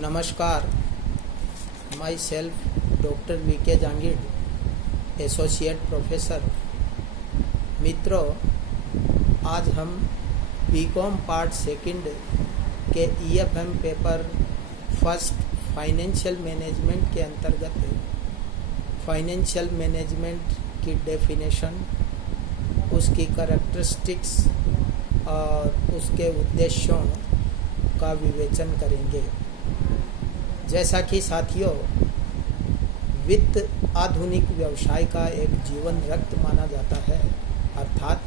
नमस्कार। Myself doctor VK Jangid, associate professor. मित्रों, आज हम बीकॉम पार्ट सेकंड के EFM paper first financial management के अंतर्गत फाइनेंशियल मैनेजमेंट की डेफिनेशन, उसकी करैक्टरिस्टिक्स और उसके उद्देश्यों का विवेचन करेंगे। जैसा कि साथियों, वित्त आधुनिक व्यवसाय का एक जीवन रक्त माना जाता है। अर्थात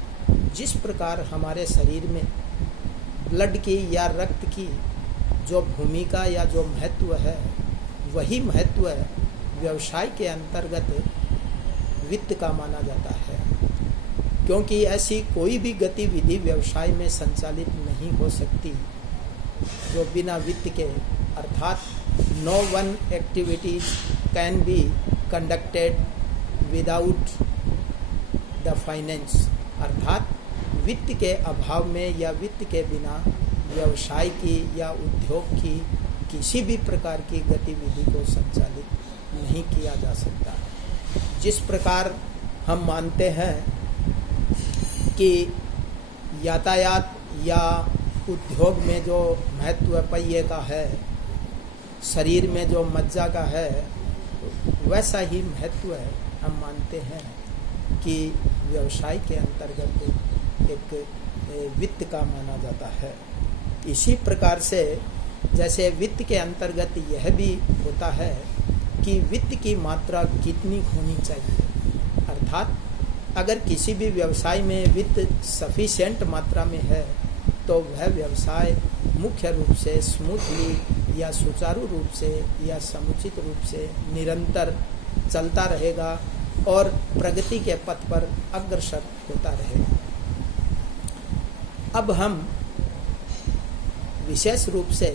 जिस प्रकार हमारे शरीर में ब्लड की या रक्त की जो भूमिका या जो महत्व है, वही महत्व व्यवसाय के अंतर्गत वित्त का माना जाता है। क्योंकि ऐसी कोई भी गतिविधि व्यवसाय में संचालित नहीं हो सकती जो बिना वित्त के, अर्थात no one activities can be conducted without the finance. अर्थात वित्त के अभाव में या वित्त के बिना व्यवसाय की या उद्योग की किसी भी प्रकार की गतिविधि को संचालित नहीं किया जा सकता। जिस प्रकार हम मानते हैं कि यातायात या उद्योग में जो महत्व पहिए का है, शरीर में जो मज्जा का है, वैसा ही महत्व हम मानते हैं कि व्यवसाय के अंतर्गत एक वित्त का माना जाता है। इसी प्रकार से जैसे वित्त के अंतर्गत यह भी होता है कि वित्त की मात्रा कितनी होनी चाहिए। अर्थात अगर किसी भी व्यवसाय में वित्त सफिशिएंट मात्रा में है तो वह व्यवसाय मुख्य रूप से स्मूथली या सुचारू रूप से या समुचित रूप से निरंतर चलता रहेगा और प्रगति के पथ पर अग्रसर होता रहेगा। अब हम विशेष रूप से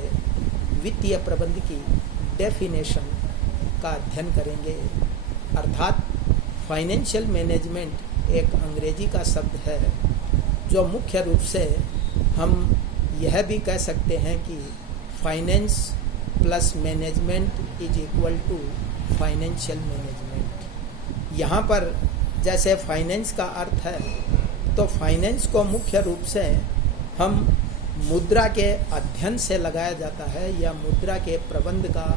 वित्तीय प्रबंध की डेफिनेशन का अध्ययन करेंगे। अर्थात फाइनेंशियल मैनेजमेंट एक अंग्रेजी का शब्द है जो मुख्य रूप से हम यह भी कह सकते हैं कि finance plus management is equal to financial management. यहाँ पर जैसे फाइनेंस का अर्थ है तो फाइनेंस को मुख्य रूप से हम मुद्रा के अध्ययन से लगाया जाता है या मुद्रा के प्रबंध का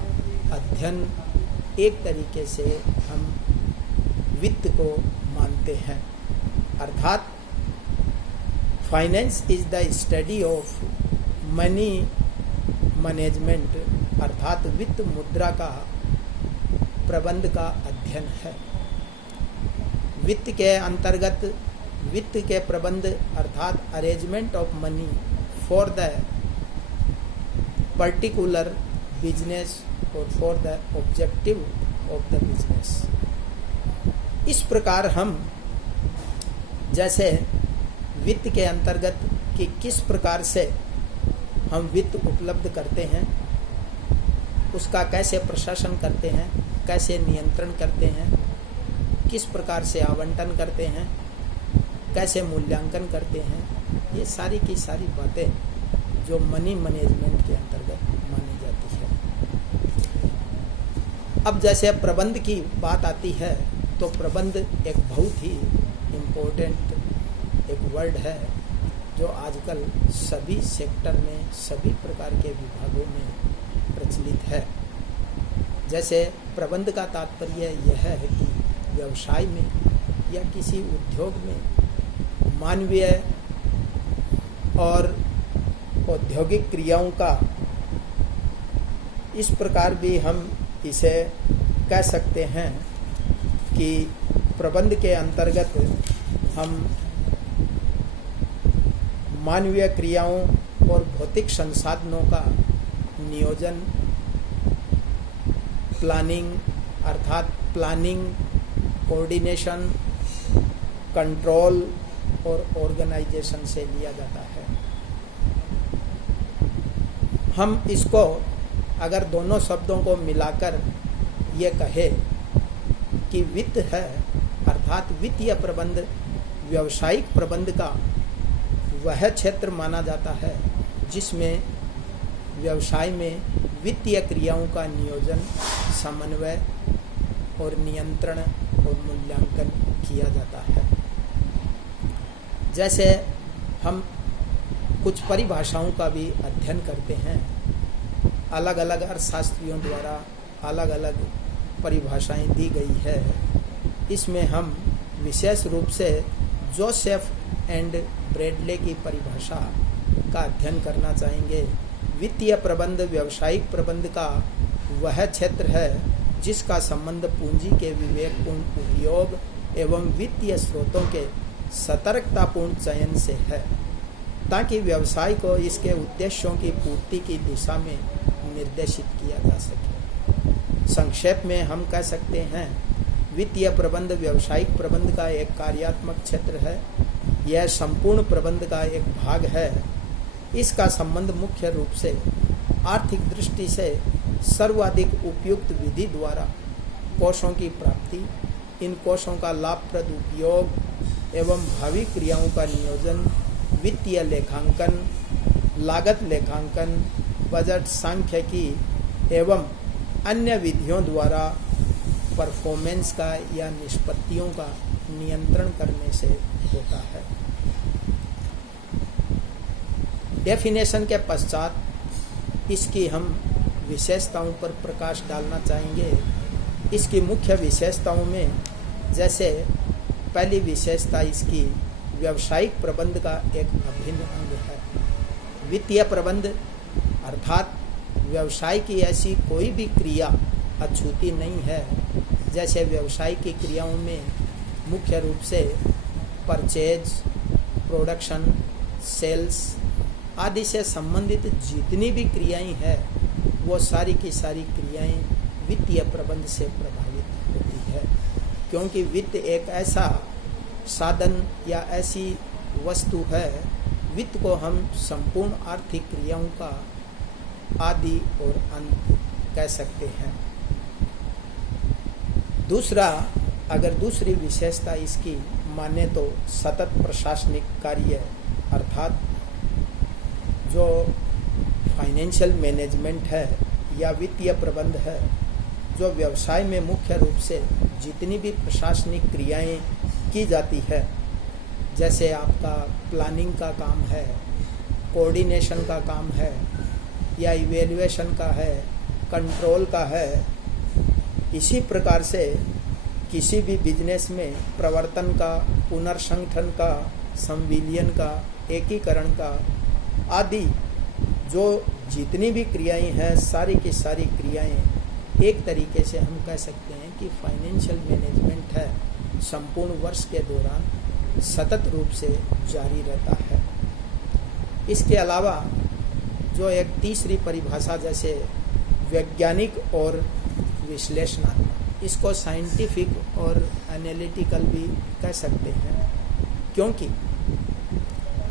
अध्ययन एक तरीके से हम वित्त को मानते हैं। अर्थात finance is the study of money management, अर्थात वित्त मुद्रा का प्रबंध का अध्ययन है। वित्त के अंतर्गत वित्त के प्रबंध अर्थात arrangement of money for the particular business और for the objective of the business. इस प्रकार हम जैसे वित्त के अंतर्गत कि किस प्रकार से हम वित्त उपलब्ध करते हैं, उसका कैसे प्रशासन करते हैं, कैसे नियंत्रण करते हैं, किस प्रकार से आवंटन करते हैं, कैसे मूल्यांकन करते हैं, ये सारी की सारी बातें जो मनी मैनेजमेंट के अंतर्गत मानी जाती है। अब जैसे प्रबंध की बात आती है तो प्रबंध एक बहुत ही इम्पोर्टेंट एक वर्ड है जो आजकल सभी सेक्टर में, सभी प्रकार के विभागों में प्रचलित है। जैसे प्रबंध का तात्पर्य यह है कि व्यवसाय में या किसी उद्योग में मानवीय और औद्योगिक क्रियाओं का, इस प्रकार भी हम इसे कह सकते हैं कि प्रबंध के अंतर्गत हम मानवीय क्रियाओं और भौतिक संसाधनों का नियोजन, प्लानिंग अर्थात प्लानिंग, कोऑर्डिनेशन, कंट्रोल और ऑर्गेनाइजेशन से लिया जाता है। हम इसको अगर दोनों शब्दों को मिलाकर ये कहे कि वित्त है, अर्थात वित्तीय प्रबंध व्यावसायिक प्रबंध का वह क्षेत्र माना जाता है जिसमें व्यवसाय में वित्तीय क्रियाओं का नियोजन, समन्वय और नियंत्रण और मूल्यांकन किया जाता है। जैसे हम कुछ परिभाषाओं का भी अध्ययन करते हैं, अलग अलग अर्थशास्त्रियों द्वारा अलग अलग परिभाषाएं दी गई है। इसमें हम विशेष रूप से जोसेफ एंड ब्रैडले की परिभाषा का अध्ययन करना चाहेंगे। वित्तीय प्रबंध व्यावसायिक प्रबंध का वह क्षेत्र है जिसका संबंध पूंजी के विवेकपूर्ण उपयोग एवं वित्तीय स्रोतों के सतर्कतापूर्ण चयन से है, ताकि व्यवसाय को इसके उद्देश्यों की पूर्ति की दिशा में निर्देशित किया जा सके। संक्षेप में हम कह सकते हैं, वित्तीय प्रबंध व्यावसायिक प्रबंध का एक कार्यात्मक क्षेत्र है। यह संपूर्ण प्रबंध का एक भाग है। इसका संबंध मुख्य रूप से आर्थिक दृष्टि से सर्वाधिक उपयुक्त विधि द्वारा कोषों की प्राप्ति, इन कोषों का लाभप्रद उपयोग एवं भावी क्रियाओं का नियोजन, वित्तीय लेखांकन, लागत लेखांकन, बजट सांख्यिकी एवं अन्य विधियों द्वारा परफॉर्मेंस का या निष्पत्तियों का नियंत्रण करने से होता है। डेफिनेशन के पश्चात इसकी हम विशेषताओं पर प्रकाश डालना चाहेंगे। इसकी मुख्य विशेषताओं में जैसे पहली विशेषता इसकी व्यावसायिक प्रबंध का एक अभिन्न अंग है। वित्तीय प्रबंध अर्थात व्यवसाय की ऐसी कोई भी क्रिया अछूती नहीं है। जैसे व्यवसाय की क्रियाओं में मुख्य रूप से परचेज, प्रोडक्शन, सेल्स आदि से संबंधित जितनी भी क्रियाएं हैं, वो सारी की सारी क्रियाएं वित्तीय प्रबंध से प्रभावित होती है, क्योंकि वित्त एक ऐसा साधन या ऐसी वस्तु है, वित्त को हम संपूर्ण आर्थिक क्रियाओं का आदि और अंत कह सकते हैं। दूसरा, अगर दूसरी विशेषता इसकी माने तो सतत प्रशासनिक कार्य अर्थात जो फाइनेंशियल मैनेजमेंट है या वित्तीय प्रबंध है, जो व्यवसाय में मुख्य रूप से जितनी भी प्रशासनिक क्रियाएं की जाती है, जैसे आपका प्लानिंग का काम है, कोऑर्डिनेशन का काम है या इवैल्यूएशन का है, कंट्रोल का है, इसी प्रकार से किसी भी बिजनेस में प्रवर्तन का, पुनर्संगठन का, संविलियन का, एकीकरण का आदि जो जितनी भी क्रियाएं हैं, सारी की सारी क्रियाएं एक तरीके से हम कह सकते हैं कि फाइनेंशियल मैनेजमेंट है, संपूर्ण वर्ष के दौरान सतत रूप से जारी रहता है। इसके अलावा जो एक तीसरी परिभाषा जैसे वैज्ञानिक और विश्लेषणात्मक, इसको साइंटिफिक और एनालिटिकल भी कह सकते हैं, क्योंकि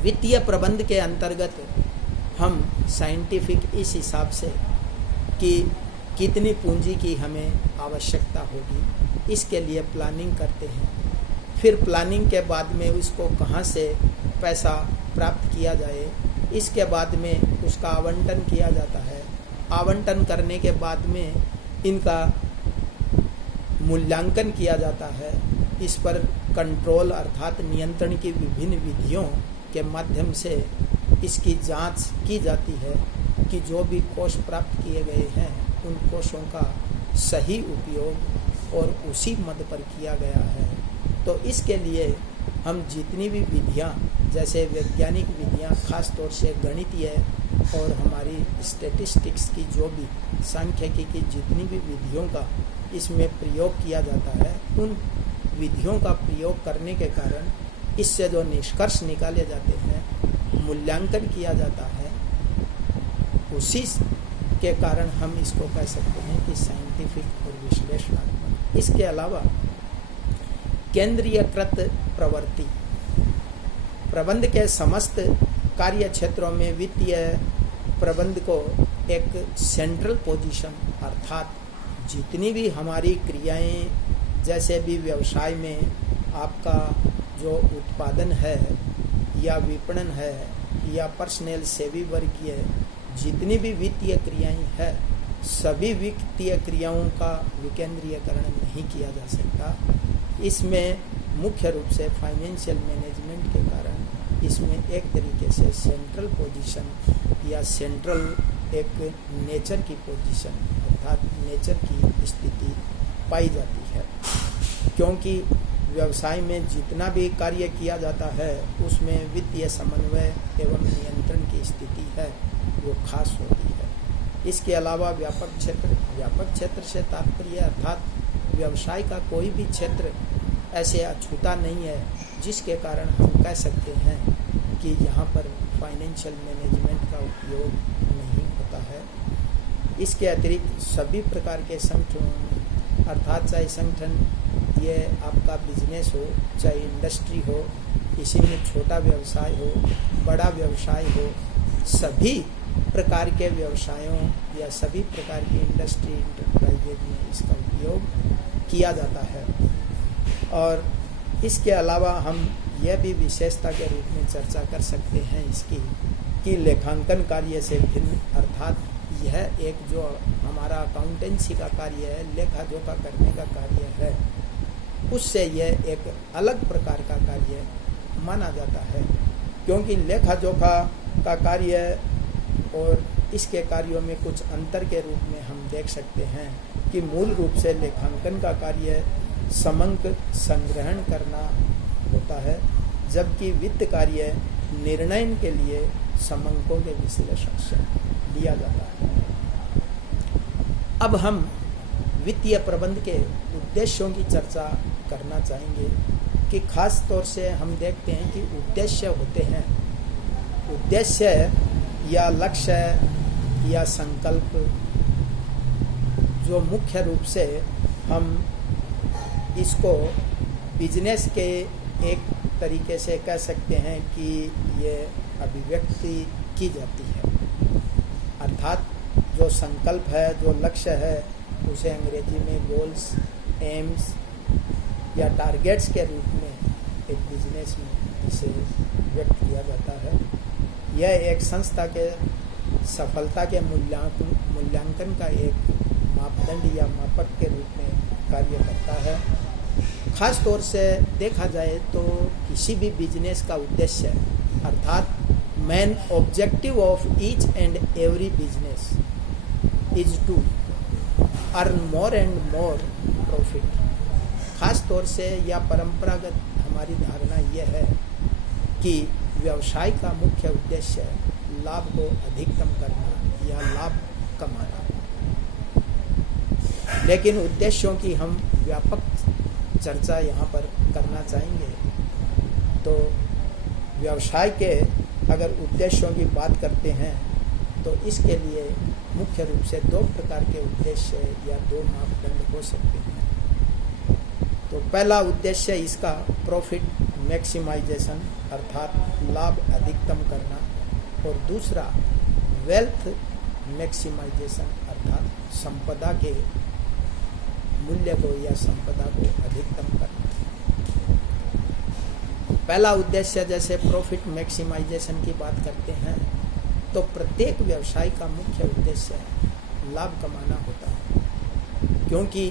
वित्तीय प्रबंध के अंतर्गत हम साइंटिफिक इस हिसाब से कि कितनी पूंजी की हमें आवश्यकता होगी, इसके लिए प्लानिंग करते हैं। फिर प्लानिंग के बाद में उसको कहाँ से पैसा प्राप्त किया जाए, इसके बाद में उसका आवंटन किया जाता है। आवंटन करने के बाद में इनका मूल्यांकन किया जाता है। इस पर कंट्रोल अर्थात नियंत्रण की विभिन्न विधियों के माध्यम से इसकी जांच की जाती है कि जो भी कोष प्राप्त किए गए हैं, उन कोषों का सही उपयोग और उसी मद पर किया गया है। तो इसके लिए हम जितनी भी विधियां, जैसे वैज्ञानिक विधियां, खास तौर से गणितीय और हमारी स्टैटिस्टिक्स की जो भी सांख्यिकी की जितनी भी विधियों का इसमें प्रयोग किया जाता है, उन विधियों का प्रयोग करने के कारण इससे जो निष्कर्ष निकाले जाते हैं, मूल्यांकन किया जाता है, उसी के कारण हम इसको कह सकते हैं कि साइंटिफिक और विश्लेषणात्मक। इसके अलावा केंद्रीयकृत प्रवृत्ति, प्रबंध के समस्त कार्य क्षेत्रों में वित्तीय प्रबंध को एक सेंट्रल पोजीशन अर्थात जितनी भी हमारी क्रियाएं, जैसे भी व्यवसाय में आपका जो उत्पादन है या विपणन है या पर्सनल सेवी वर्गीय जितनी भी वित्तीय क्रियाएं हैं, सभी वित्तीय क्रियाओं का विकेंद्रीयकरण नहीं किया जा सकता। इसमें मुख्य रूप से फाइनेंशियल मैनेजमेंट के कारण इसमें एक तरीके से सेंट्रल पोजीशन या सेंट्रल एक नेचर की पोजीशन अर्थात नेचर की स्थिति पाई जाती है, क्योंकि व्यवसाय में जितना भी कार्य किया जाता है उसमें वित्तीय समन्वय एवं नियंत्रण की स्थिति है वो खास होती है। इसके अलावा व्यापक क्षेत्र से तात्पर्य अर्थात व्यवसाय का कोई भी क्षेत्र ऐसे अछूता नहीं है जिसके कारण हम कह सकते हैं कि यहाँ पर फाइनेंशियल मैनेजमेंट का उपयोग नहीं होता है। इसके अतिरिक्त सभी प्रकार के संगठनों अर्थात चाहे संगठन ये आपका बिजनेस हो, चाहे इंडस्ट्री हो, किसी में छोटा व्यवसाय हो, बड़ा व्यवसाय हो, सभी प्रकार के व्यवसायों या सभी प्रकार की इंडस्ट्री इंटरप्राइजेज में इसका उपयोग किया जाता है। और इसके अलावा हम यह भी विशेषता के रूप में चर्चा कर सकते हैं इसकी कि लेखांकन कार्य से भिन्न अर्थात यह एक जो हमारा अकाउंटेंसी का कार्य है, लेखा जोखा करने का कार्य है, उससे यह एक अलग प्रकार का कार्य माना जाता है, क्योंकि लेखा जोखा का कार्य और इसके कार्यों में कुछ अंतर के रूप में हम देख सकते हैं कि मूल रूप से लेखांकन का कार्य समंक संग्रहण करना होता है, जबकि वित्त कार्य निर्णय के लिए समंकों के विश्लेषण से लिया जाता है। अब हम वित्तीय प्रबंध के उद्देश्यों की चर्चा करना चाहेंगे कि खास तौर से हम देखते हैं कि उद्देश्य होते हैं, उद्देश्य या लक्ष्य या संकल्प, जो मुख्य रूप से हम इसको बिजनेस के एक तरीके से कह सकते हैं कि ये अभिव्यक्ति की जाती है। अर्थात जो संकल्प है, जो लक्ष्य है, उसे अंग्रेजी में गोल्स, एम्स या टारगेट्स के रूप में एक बिजनेस में इसे व्यक्त किया जाता है। यह एक संस्था के सफलता के मूल्यांकन का एक मापदंड या मापक के रूप में कार्य करता है। खास तौर से देखा जाए तो किसी भी बिजनेस का उद्देश्य अर्थात main objective of each and every business is to earn more and more profit. खास तौर से या परंपरागत हमारी धारणा यह है कि व्यवसाय का मुख्य उद्देश्य लाभ को अधिकतम करना या लाभ कमाना। लेकिन उद्देश्यों की हम व्यापक चर्चा यहाँ पर करना चाहेंगे तो व्यवसाय के अगर उद्देश्यों की बात करते हैं तो इसके लिए मुख्य रूप से दो प्रकार के उद्देश्य या दो मापदंड हो सकते हैं। तो पहला उद्देश्य इसका प्रॉफिट मैक्सिमाइजेशन अर्थात लाभ अधिकतम करना, और दूसरा वेल्थ मैक्सिमाइजेशन अर्थात संपदा के मूल्य को या संपदा को अधिकतम करना। पहला उद्देश्य जैसे प्रॉफिट मैक्सिमाइजेशन की बात करते हैं तो प्रत्येक व्यवसाय का मुख्य उद्देश्य लाभ कमाना होता है, क्योंकि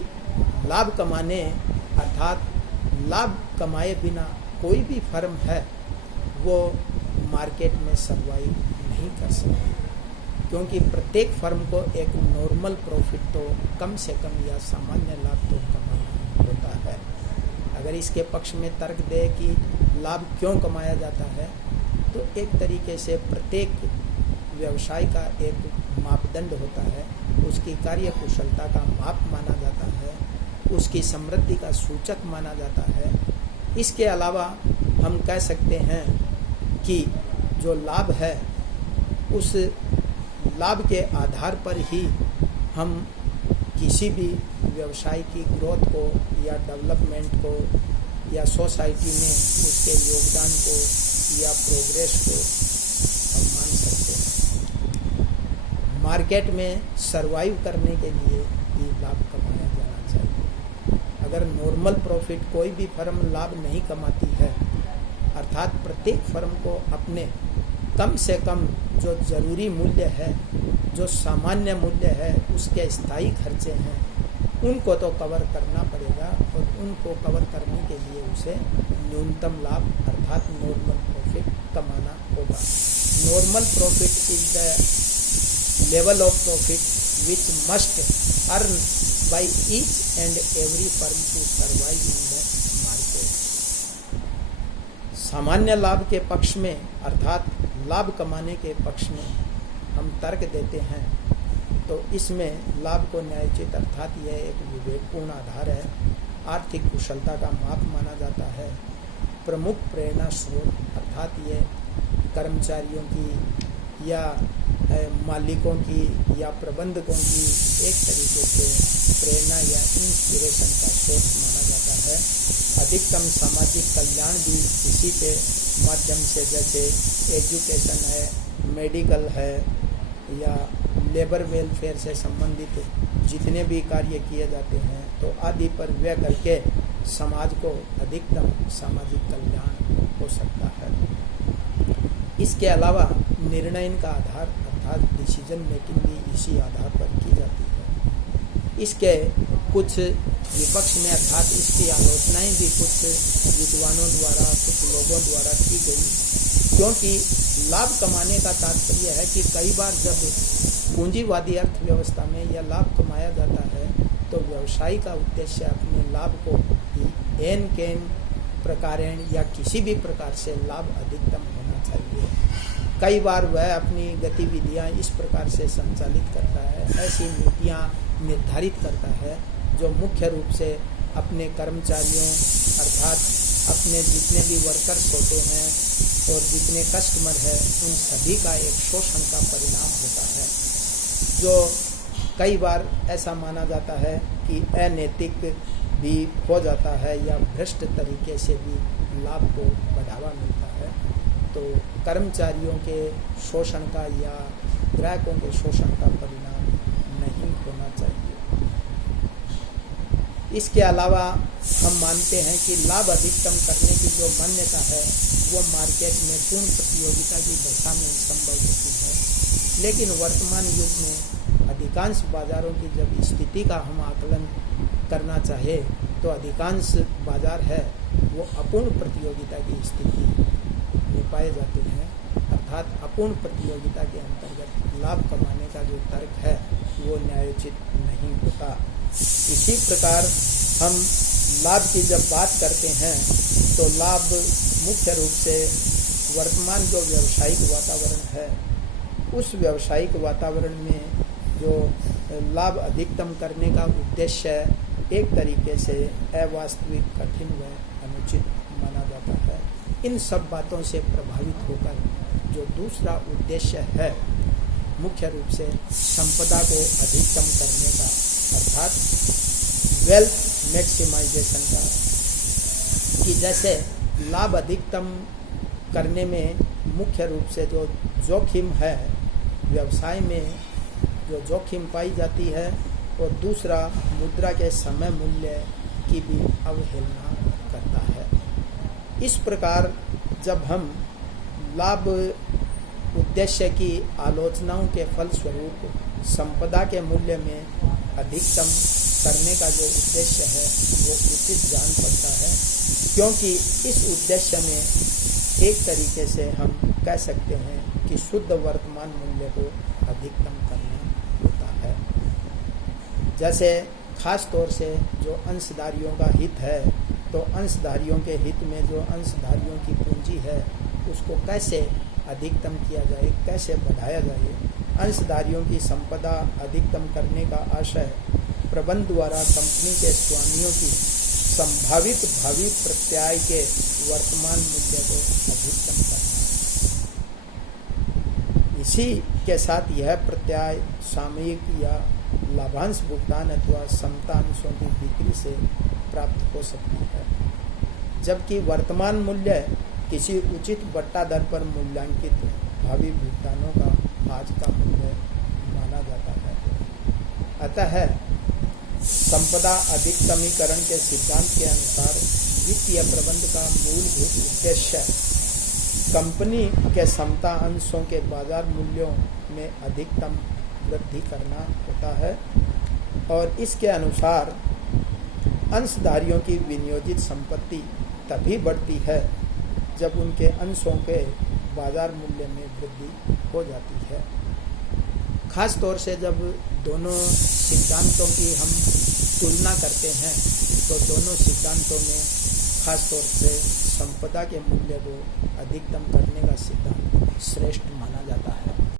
लाभ कमाने अर्थात लाभ कमाए बिना कोई भी फर्म है वो मार्केट में सर्वाइव नहीं कर सकती, क्योंकि प्रत्येक फर्म को एक नॉर्मल प्रॉफिट तो कम से कम या सामान्य लाभ तो कमाना होता है। अगर इसके पक्ष में तर्क दे कि लाभ क्यों कमाया जाता है तो एक तरीके से प्रत्येक व्यवसाय का एक मापदंड होता है, उसकी कार्य कुशलता का माप माना जाता है, उसकी समृद्धि का सूचक माना जाता है। इसके अलावा हम कह सकते हैं कि जो लाभ है उस लाभ के आधार पर ही हम किसी भी व्यवसाय की ग्रोथ को या डेवलपमेंट को या सोसाइटी में उसके योगदान को या प्रोग्रेस को हम मान सकते हैं। मार्केट में सरवाइव करने के लिए भी लाभ कमाया जाना चाहिए। अगर नॉर्मल प्रॉफिट कोई भी फर्म लाभ नहीं कमाती है अर्थात प्रत्येक फर्म को अपने कम से कम जो ज़रूरी मूल्य है जो सामान्य मूल्य है उसके स्थायी खर्चे हैं उनको तो कवर करना पड़ेगा और उनको कवर करने के लिए उसे न्यूनतम लाभ अर्थात नॉर्मल प्रॉफिट कमाना होगा। Normal profit is the level of profit which must earn by each and every firm to survive in the market. सामान्य लाभ के पक्ष में अर्थात लाभ कमाने के पक्ष में हम तर्क देते हैं तो इसमें लाभ को न्यायोचित अर्थात यह एक विवेकपूर्ण आधार है, आर्थिक कुशलता का माप माना जाता है, प्रमुख प्रेरणा स्रोत अर्थात ये कर्मचारियों की या मालिकों की या प्रबंधकों की एक तरीके से प्रेरणा या इंस्पिरेशन का सोर्स माना जाता है। अधिकतम सामाजिक कल्याण भी इसी के माध्यम से, जैसे एजुकेशन है, मेडिकल है या लेबर वेलफेयर से संबंधित जितने भी कार्य किए जाते हैं तो आदि पर व्यय करके समाज को अधिकतम सामाजिक कल्याण हो सकता है। इसके अलावा निर्णय का आधार अर्थात डिसीजन मेकिंग भी इसी आधार पर की जाती है। इसके कुछ विपक्ष में अर्थात इसकी आलोचनाएं भी कुछ विद्वानों द्वारा, कुछ लोगों द्वारा की गई, क्योंकि लाभ कमाने का तात्पर्य है कि कई बार जब पूंजीवादी अर्थव्यवस्था में यह लाभ कमाया जाता है तो व्यवसायी का उद्देश्य अपने लाभ को एन केन प्रकारेण या किसी भी प्रकार से लाभ अधिकतम होना चाहिए। कई बार वह अपनी गतिविधियां इस प्रकार से संचालित करता है, ऐसी नीतियां निर्धारित करता है जो मुख्य रूप से अपने कर्मचारियों अर्थात अपने जितने भी वर्कर्स होते हैं और जितने कस्टमर है उन सभी का एक शोषण का परिणाम होता है, जो कई बार ऐसा माना जाता है कि अनैतिक भी हो जाता है या भ्रष्ट तरीके से भी लाभ को बढ़ावा मिलता है। तो कर्मचारियों के शोषण का या ग्राहकों के शोषण का परिणाम नहीं होना चाहिए। इसके अलावा हम मानते हैं कि लाभ अधिकतम करने की जो मान्यता है वो मार्केट में पूर्ण प्रतियोगिता की दशा में संभव होती है, लेकिन वर्तमान युग में अधिकांश बाजारों की जब स्थिति का हम आकलन करना चाहे तो अधिकांश बाजार है वो अपूर्ण प्रतियोगिता की स्थिति में पाए जाते हैं, अर्थात अपूर्ण प्रतियोगिता के अंतर्गत लाभ कमाने का जो तर्क है वो न्यायोचित नहीं होता। इसी प्रकार हम लाभ की जब बात करते हैं तो लाभ मुख्य रूप से वर्तमान जो व्यावसायिक वातावरण है उस व्यावसायिक वातावरण में जो लाभ अधिकतम करने का उद्देश्य एक तरीके से अवास्तविक, कठिन व अनुचित माना जाता है। इन सब बातों से प्रभावित होकर जो दूसरा उद्देश्य है मुख्य रूप से संपदा को अधिकतम करने का अर्थात वेल्थ मैक्सिमाइजेशन का, कि जैसे लाभ अधिकतम करने में मुख्य रूप से जो जोखिम है व्यवसाय में जो जोखिम पाई जाती है और दूसरा मुद्रा के समय मूल्य की भी अवहेलना करता है। इस प्रकार जब हम लाभ उद्देश्य की आलोचनाओं के फलस्वरूप संपदा के मूल्य में अधिकतम करने का जो उद्देश्य है वो उचित जान पड़ता है, क्योंकि इस उद्देश्य में एक तरीके से हम कह सकते हैं कि शुद्ध वर्तमान मूल्य को अधिकतम करना होता है। जैसे खास तौर से जो अंशधारियों का हित है तो अंशधारियों के हित में जो अंशधारियों की पूंजी है उसको कैसे अधिकतम किया जाए, कैसे बढ़ाया जाए। अंशधारियों की संपदा अधिकतम करने का आशय प्रबंध द्वारा कंपनी के स्वामियों की संभावित भावी प्रत्याय के वर्तमान मूल्य को अधिकतम करना है। इसी के साथ यह प्रत्याय सामयिक या लाभांश भुगतान अथवा समता अंशों की बिक्री से प्राप्त हो सकती है, जबकि वर्तमान मूल्य किसी उचित बट्टा दर पर मूल्यांकित भावी भुगतानों का आज का मूल्य माना जाता है। अतः संपदा अधिकतमीकरण के सिद्धांत के अनुसार वित्तीय प्रबंध का मूलभूत उद्देश्य कंपनी के समता अंशों के बाजार मूल्यों में अधिकतम वृद्धि करना होता है और इसके अनुसार अंशधारियों की विनियोजित संपत्ति तभी बढ़ती है जब उनके अंशों के बाजार मूल्य में वृद्धि हो जाती है। खास तौर से जब दोनों सिद्धांतों की हम तुलना करते हैं तो दोनों सिद्धांतों में खास तौर से संपदा के मूल्य को अधिकतम करने का सिद्धांत श्रेष्ठ माना जाता है।